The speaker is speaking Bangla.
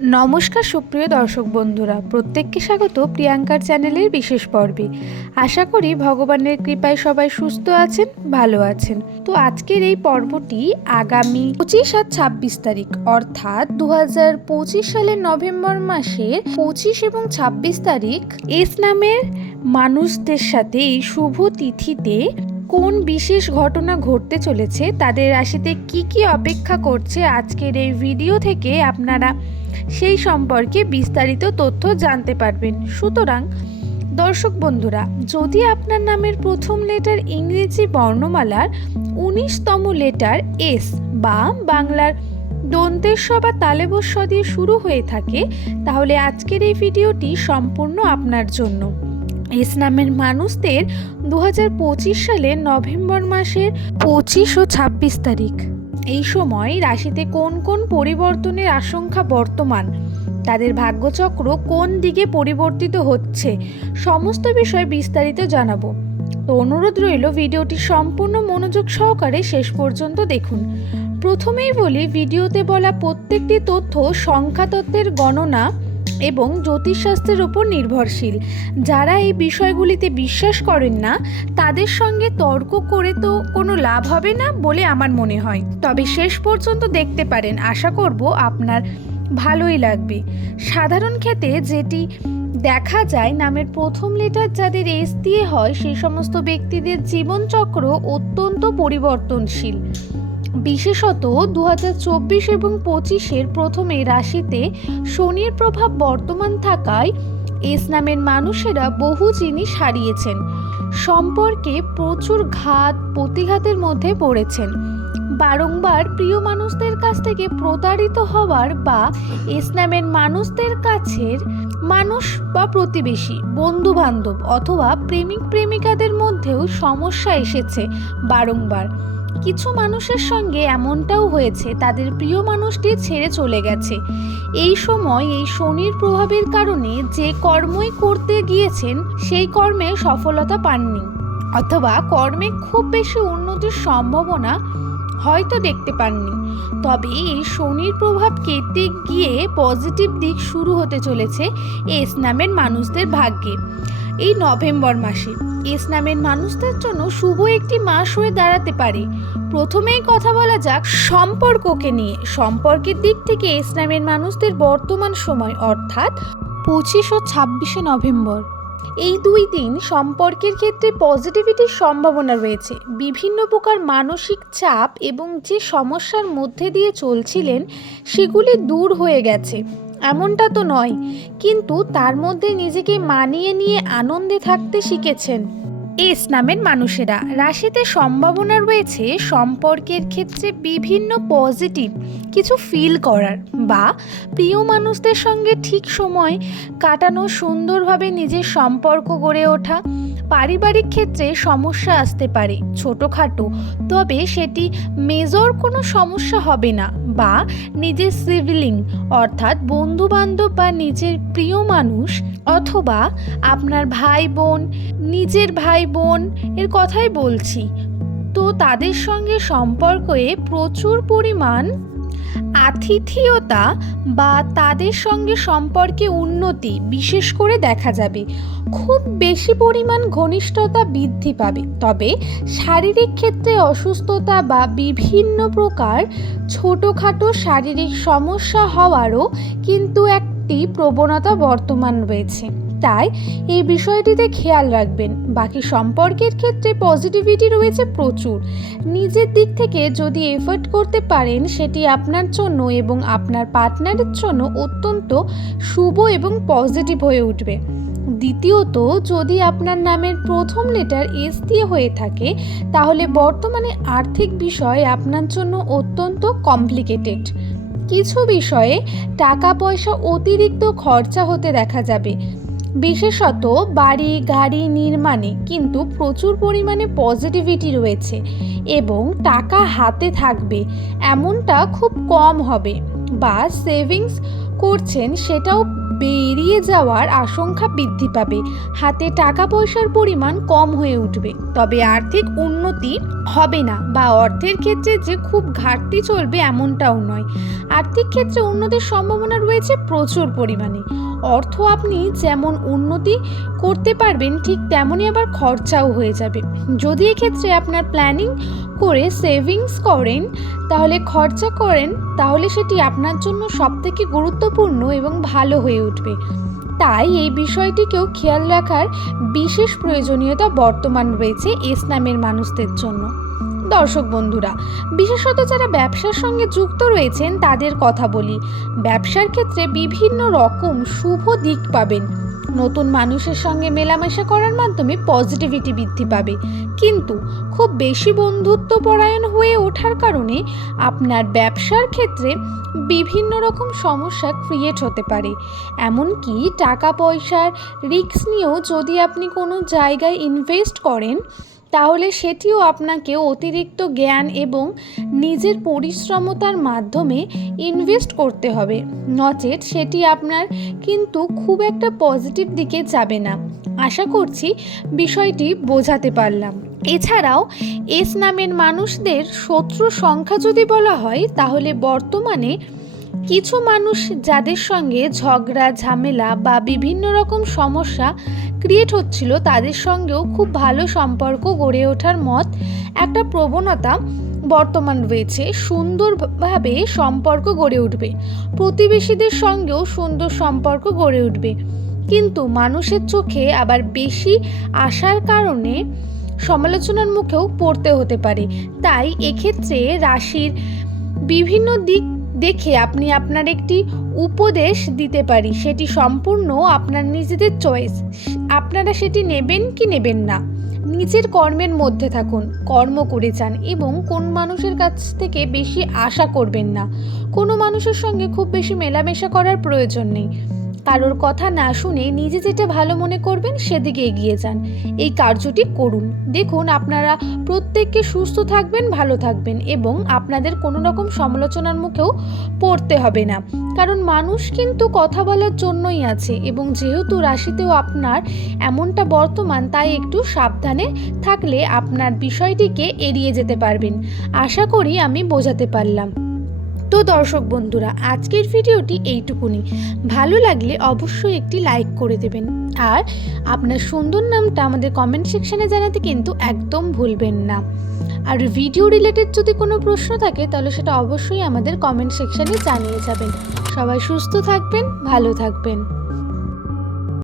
নমস্কার সুপ্রিয় দর্শক বন্ধুরা, প্রত্যেককে স্বাগত প্রিয়াঙ্কার চ্যানেলের বিশেষ পর্বে। আশা করি ভগবানের কৃপায় সবাই সুস্থ আছেন, ভালো আছেন। তো আজকের এই পর্বটি আগামী পঁচিশ আর ছাব্বিশ তারিখ, অর্থাৎ দু সালের নভেম্বর মাসের পঁচিশ এবং ছাব্বিশ তারিখ এস নামের মানুষদের সাথে এই শুভ তিথিতে কোন বিশেষ ঘটনা ঘটতে চলেছে, তাদের রাশিতে কি কি অপেক্ষা করছে, আজকের এই ভিডিও থেকে আপনারা সেই সম্পর্কে বিস্তারিত তথ্য জানতে পারবেন। সুতরাং, দর্শক বন্ধুরা, যদি আপনার নামের প্রথম লেটার ইংরেজি বর্ণমালার উনিশতম লেটার এস বা বাংলার দন্তেস্ব বা তালেবস্ব দিয়ে শুরু হয়ে থাকে, তাহলে আজকের এই ভিডিওটি সম্পূর্ণ আপনার জন্য। এস নামের মানুষদের দু সালের নভেম্বর মাসের পঁচিশ ও ছাব্বিশ তারিখ। এই সময় রাশিতে কোন কোন পরিবর্তনের আশঙ্কা বর্তমান? তাদের ভাগ্যচক্র কোন দিকে পরিবর্তিত হচ্ছে? সমস্ত বিষয়ে বিস্তারিত জানাব। তো অনুরোধ রইল ভিডিওটি সম্পূর্ণ মনোযোগ সহকারে শেষ পর্যন্ত দেখুন। প্রথমেই বলি, ভিডিওতে বলা প্রত্যেকটি তথ্য সংখ্যাতত্ত্বের গণনা এবং জ্যোতিষশাস্ত্রের উপর নির্ভরশীল। যারা এই বিষয়গুলিতে বিশ্বাস করেন না, তাদের সঙ্গে তর্ক করে তো কোনো লাভ হবে না বলে আমার মনে হয়। তবে শেষ পর্যন্ত দেখতে পারেন, আশা করব আপনার ভালোই লাগবে। সাধারণ ক্ষেত্রে যেটি দেখা যায়, নামের প্রথম লেটার যাদের এস দিয়ে হয়, সেই সমস্ত ব্যক্তিদের জীবনচক্র অত্যন্ত পরিবর্তনশীল। বিশেষত দু হাজার চব্বিশ এবং পঁচিশের প্রথমে রাশিতে শনির প্রভাব বর্তমান থাকায় এস নামের মানুষেরা বহু জিনিস হারিয়েছেন। সম্পর্কে প্রচুর ঘাত, প্রতিঘাতের মধ্যে পড়েছেন। বারংবার প্রিয় মানুষদের কাছ থেকে প্রতারিত হওয়ার বা এস নামের মানুষদের কাছের মানুষ বা প্রতিবেশী বন্ধু বান্ধব অথবা প্রেমিক প্রেমিকাদের মধ্যেও সমস্যা এসেছে বারংবার। কিছু মানুষের সঙ্গে এমনটাও হয়েছে, তাদের প্রিয় মানুষটি ছেড়ে চলে গেছে। এই সময় এই শনির প্রভাবের কারণে যে কর্মই করতে গিয়েছেন, সেই কর্মে সফলতা পাননি। অথবা কর্মে খুব বেশি উন্নতির সম্ভাবনা হয়তো দেখতে পাননি। তবে এই শনির প্রভাব কেটে গিয়ে পজিটিভ দিক শুরু হতে চলেছে এস নামের মানুষদের ভাগ্যে। এই নভেম্বর মাসে এস নামের মানুষদের জন্য শুভ একটি মাস হয়ে দাঁড়াতে পারে। প্রথমেই কথা বলা যাক সম্পর্ককে নিয়ে। সম্পর্কের দিক থেকে এস নামের মানুষদের বর্তমান সময় অর্থাৎ পঁচিশ ও ছাব্বিশে নভেম্বর। এই দুই দিন সম্পর্কের ক্ষেত্রে পজিটিভিটির সম্ভাবনা রয়েছে। বিভিন্ন প্রকার মানসিক চাপ এবং যে সমস্যার মধ্যে দিয়ে চলছিলেন, সেগুলি দূর হয়ে গেছে। এমনটা তো নয়, কিন্তু তার মধ্যে নিজেকে মানিয়ে নিয়ে আনন্দে থাকতে শিখেছেন। এস নামের মানুষেরা। রাশিতে সম্ভাবনা রয়েছে সম্পর্কের ক্ষেত্রে বিভিন্ন পজিটিভ কিছু ফিল করার বা প্রিয় মানুষদের সঙ্গে ঠিক সময় কাটানো, সুন্দরভাবে নিজের সম্পর্ক গড়ে ওঠা পারিবারিক ক্ষেত্রে সমস্যা আসতে পারে, ছোটোখাটো। তবে সেটি মেজর কোনো সমস্যা হবে না বা নিজের সিভিলিং অর্থাৎ বন্ধু বান্ধব বা নিজের প্রিয় মানুষ অথবা আপনার ভাই বোন নিজের ভাই বোন এর কথাই বলছি। তো তাদের সঙ্গে সম্পর্কে প্রচুর পরিমাণ আতিথেয়তা বা তাদের সঙ্গে সম্পর্কে উন্নতি বিশেষ করে দেখা যাবে। খুব বেশি পরিমাণ ঘনিষ্ঠতা বৃদ্ধি পাবে। তবে শারীরিক ক্ষেত্রে অসুস্থতা বা বিভিন্ন প্রকার ছোটোখাটো শারীরিক সমস্যা হওয়ারও কিন্তু একটি প্রবণতা বর্তমান রয়েছে। তাই এই বিষয়টিতে খেয়াল রাখবেন। বাকি সম্পর্কের ক্ষেত্রে পজিটিভিটি রয়েছে প্রচুর। নিজের দিক থেকে যদি এফোর্ট করতে পারেন, সেটি আপনার জন্য এবং আপনার পার্টনারের জন্য অত্যন্ত শুভ এবং পজিটিভ হয়ে উঠবে। দ্বিতীয়ত, যদি আপনার নামের প্রথম লেটার এস দিয়ে হয়ে থাকে, তাহলে বর্তমানে আর্থিক বিষয় আপনার জন্য অত্যন্ত কমপ্লিকেটেড কিছু বিষয়ে টাকা পয়সা অতিরিক্ত খরচা হতে দেখা যাবে। বিশেষত বাড়ি, গাড়ি নির্মাণে কিন্তু প্রচুর পরিমাণে পজিটিভিটি রয়েছে এবং টাকা হাতে থাকবে, এমনটা খুব কম হবে বা সেভিংস করছেন সেটাও বেরিয়ে যাওয়ার আশঙ্কা বৃদ্ধি পাবে। হাতে টাকা পয়সার পরিমাণ কম হয়ে উঠবে, তবে আর্থিক উন্নতি হবে না বা অর্থের ক্ষেত্রে যে খুব ঘাটতি চলবে এমনটাও নয়। আর্থিক ক্ষেত্রে উন্নতির সম্ভাবনা রয়েছে প্রচুর পরিমাণে। অর্থ আপনি যেমন উন্নতি করতে পারবেন, ঠিক তেমনই আবার খরচাও হয়ে যাবে। যদি এক্ষেত্রে আপনার প্ল্যানিং করে সেভিংস করেন, তাহলে খরচা করেন, তাহলে সেটি আপনার জন্য সবথেকে গুরুত্বপূর্ণ এবং ভালো হয়ে উঠবে। তাই এই বিষয়টিকেও খেয়াল রাখার বিশেষ প্রয়োজনীয়তা বর্তমান রয়েছে ইসলামের মানুষদের জন্য। দর্শক বন্ধুরা, বিশেষত যারা ব্যবসার সঙ্গে যুক্ত রয়েছেন, তাদের কথা বলি। ব্যবসার ক্ষেত্রে বিভিন্ন রকম শুভ দিক পাবেন। নতুন মানুষের সঙ্গে মেলামেশা করার মাধ্যমে পজিটিভিটি বৃদ্ধি পাবে। কিন্তু খুব বেশি বন্ধুত্ব পরায়ণ হয়ে ওঠার কারণে আপনার ব্যবসার ক্ষেত্রে বিভিন্ন রকম সমস্যা ক্রিয়েট হতে পারে। এমনকি টাকা পয়সার রিস্ক নিয়েও যদি আপনি কোনো জায়গায় ইনভেস্ট করেন তাহলে সেটিও আপনাকে অতিরিক্ত জ্ঞান এবং নিজের পরিশ্রমতার মাধ্যমে ইনভেস্ট করতে হবে। নচেত সেটি আপনার কিন্তু খুব একটা পজিটিভ দিকে যাবে না। আশা করছি বিষয়টি বোঝাতে পারলাম। এছাড়াও এস নামের মানুষদের শত্রু সংখ্যা যদি বলা হয়, তাহলে বর্তমানে কিছু মানুষ যাদের সঙ্গে ঝগড়া, ঝামেলা বা বিভিন্ন রকম সমস্যা ক্রিয়েট হচ্ছিল তাদের সঙ্গেও খুব ভালো সম্পর্ক গড়ে ওঠার মত একটা প্রবণতা বর্তমান রয়েছে। সুন্দরভাবে সম্পর্ক গড়ে উঠবে। প্রতিবেশীদের সঙ্গেও সুন্দর সম্পর্ক গড়ে উঠবে। কিন্তু মানুষের চোখে আবার বেশি আসার কারণে সমালোচনার মুখেও পড়তে হতে পারে। তাই এক্ষেত্রে রাশির বিভিন্ন দিক দেখে আপনি আপনার একটি উপদেশ দিতে পারি। সেটি সম্পূর্ণ আপনার নিজেদের চয়েস আপনারা সেটি নেবেন কি নেবেন না। নিজের কর্মের মধ্যে থাকুন, কর্ম করে চান এবং কোন মানুষের কাছ থেকে বেশি আশা করবেন না। কোনো মানুষের সঙ্গে খুব বেশি মেলামেশা করার প্রয়োজন নেই। কারোর কথা না শুনে নিজে যেটা ভালো মনে করবেন সেদিকে এগিয়ে যান। এই কার্যটি করুন। দেখুন, আপনারা প্রত্যেককে সুস্থ থাকবেন, ভালো থাকবেন এবং আপনাদের কোনো রকম সমালোচনার মুখেও পড়তে হবে না। কারণ মানুষ কিন্তু কথা বলার জন্যই আছে এবং যেহেতু রাশিতেও আপনার এমনটা বর্তমান, তাই একটু সাবধানে থাকলে আপনার বিষয়টিকে এড়িয়ে যেতে পারবেন। আশা করি আমি বোঝাতে পারলাম। তো দর্শক বন্ধুরা, আজকের ভিডিওটি এইটুকুনি। ভালো লাগলে অবশ্যই একটি লাইক করে দেবেন। আর আপনার সুন্দর নামটা আমাদের কমেন্ট সেকশানে জানাতে কিন্তু একদম ভুলবেন না। আর ভিডিও রিলেটেড যদি কোনো প্রশ্ন থাকে, তাহলে সেটা অবশ্যই আমাদের কমেন্ট সেকশানে জানিয়ে যাবেন। সবাই সুস্থ থাকবেন, ভালো থাকবেন।